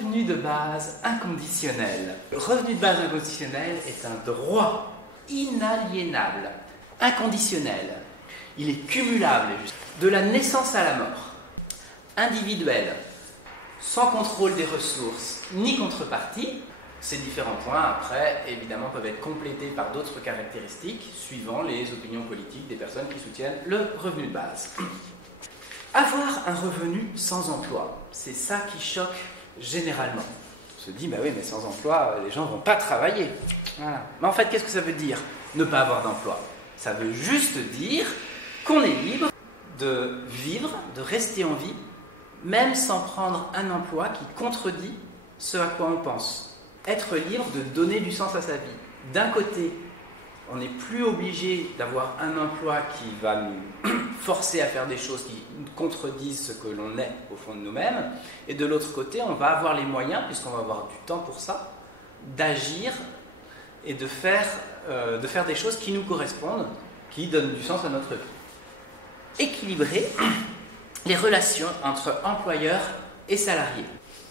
revenu de base inconditionnel. Le revenu de base inconditionnel est un droit inaliénable, inconditionnel. Il est cumulable, de la naissance à la mort, individuel, sans contrôle des ressources ni contrepartie. Ces différents points, après, évidemment, peuvent être complétés par d'autres caractéristiques suivant les opinions politiques des personnes qui soutiennent le revenu de base. Avoir un revenu sans emploi, c'est ça qui choque généralement. On se dit, bah oui, mais sans emploi, les gens ne vont pas travailler. Voilà. Mais en fait, qu'est-ce que ça veut dire, ne pas avoir d'emploi? Ça veut juste dire qu'on est libre de vivre, de rester en vie, même sans prendre un emploi qui contredit ce à quoi on pense. Être libre de donner du sens à sa vie. D'un côté, on n'est plus obligé d'avoir un emploi qui va nous forcer à faire des choses qui contredisent ce que l'on est au fond de nous-mêmes. Et de l'autre côté, on va avoir les moyens, puisqu'on va avoir du temps pour ça, d'agir et de faire des choses qui nous correspondent, qui donnent du sens à notre vie. Équilibrer les relations entre employeurs et salariés.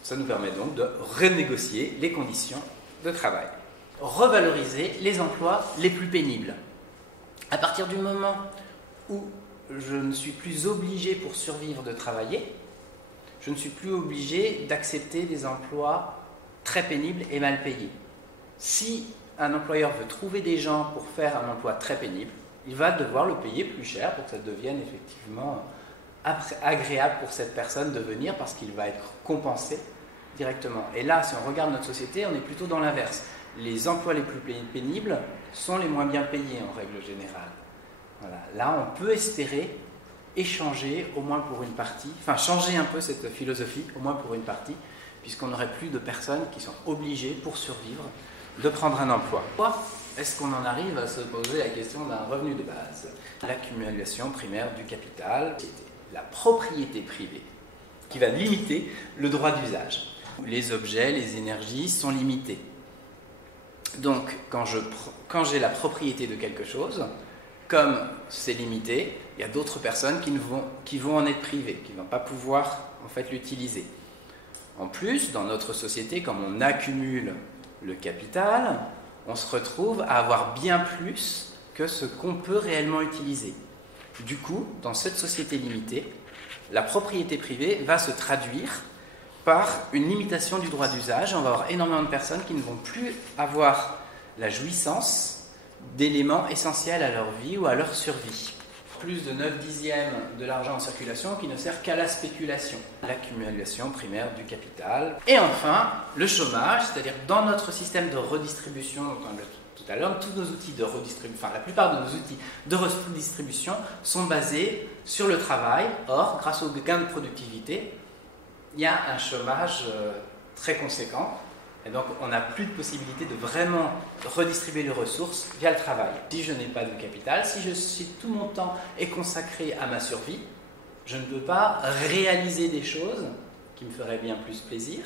Ça nous permet donc de renégocier les conditions de travail. Revaloriser les emplois les plus pénibles. À partir du moment où je ne suis plus obligé pour survivre de travailler, je ne suis plus obligé d'accepter des emplois très pénibles et mal payés. Si un employeur veut trouver des gens pour faire un emploi très pénible, il va devoir le payer plus cher pour que ça devienne effectivement agréable pour cette personne de venir parce qu'il va être compensé directement. Et là, si on regarde notre société, on est plutôt dans l'inverse. Les emplois les plus pénibles sont les moins bien payés en règle générale. Voilà. Là, on peut espérer échanger au moins pour une partie, enfin changer un peu cette philosophie au moins pour une partie, puisqu'on n'aurait plus de personnes qui sont obligées pour survivre de prendre un emploi. Pourquoi est-ce qu'on en arrive à se poser la question d'un revenu de base? L'accumulation primaire du capital, la propriété privée, qui va limiter le droit d'usage. Les objets, les énergies sont limités. Donc, quand j'ai la propriété de quelque chose, comme c'est limité, il y a d'autres personnes qui vont en être privées, qui ne vont pas pouvoir en fait l'utiliser. En plus, dans notre société, comme on accumule le capital, on se retrouve à avoir bien plus que ce qu'on peut réellement utiliser. Du coup, dans cette société limitée, la propriété privée va se traduire par une limitation du droit d'usage. On va avoir énormément de personnes qui ne vont plus avoir la jouissance d'éléments essentiels à leur vie ou à leur survie. Plus de 9/10 de l'argent en circulation qui ne sert qu'à la spéculation. L'accumulation primaire du capital. Et enfin, le chômage, c'est-à-dire dans notre système de redistribution, dont on a tout à l'heure, tous nos outils de redistribution, enfin la plupart de nos outils de redistribution sont basés sur le travail. Or, grâce au gain de productivité, il y a un chômage très conséquent. Et donc, on n'a plus de possibilité de vraiment redistribuer les ressources via le travail. Si je n'ai pas de capital, si tout mon temps est consacré à ma survie, je ne peux pas réaliser des choses qui me feraient bien plus plaisir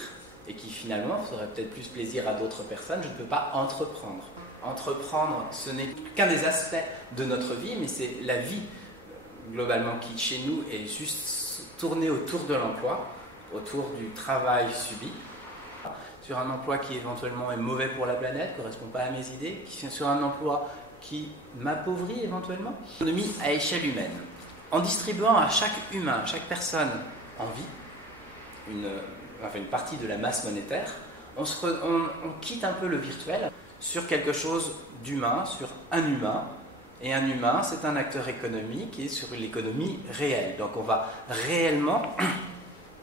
et qui finalement feraient peut-être plus plaisir à d'autres personnes. Je ne peux pas entreprendre. Entreprendre, ce n'est qu'un des aspects de notre vie, mais c'est la vie globalement qui, chez nous, est juste tournée autour de l'emploi, autour du travail subi, sur un emploi qui éventuellement est mauvais pour la planète, ne correspond pas à mes idées, sur un emploi qui m'appauvrit éventuellement. L'économie à échelle humaine. En distribuant à chaque humain, à chaque personne en vie, une partie de la masse monétaire, on quitte un peu le virtuel sur quelque chose d'humain, sur un humain. Et un humain, c'est un acteur économique et sur l'économie réelle. Donc on va réellement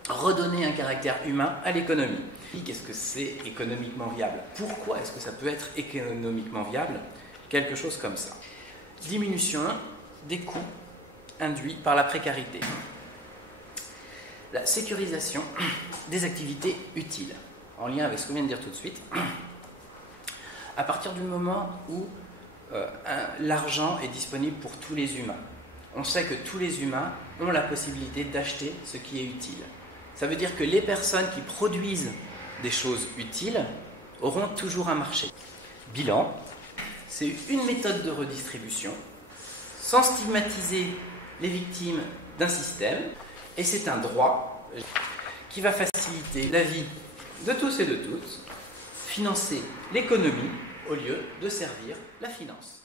redonner un caractère humain à l'économie. Qu'est-ce que c'est économiquement viable? Pourquoi est-ce que ça peut être économiquement viable? Quelque chose comme ça. Diminution des coûts induits par la précarité. La sécurisation des activités utiles. En lien avec ce qu'on vient de dire tout de suite. À partir du moment où l'argent est disponible pour tous les humains, on sait que tous les humains ont la possibilité d'acheter ce qui est utile. Ça veut dire que les personnes qui produisent des choses utiles auront toujours un marché. Bilan, c'est une méthode de redistribution sans stigmatiser les victimes d'un système, et c'est un droit qui va faciliter la vie de tous et de toutes, financer l'économie au lieu de servir la finance.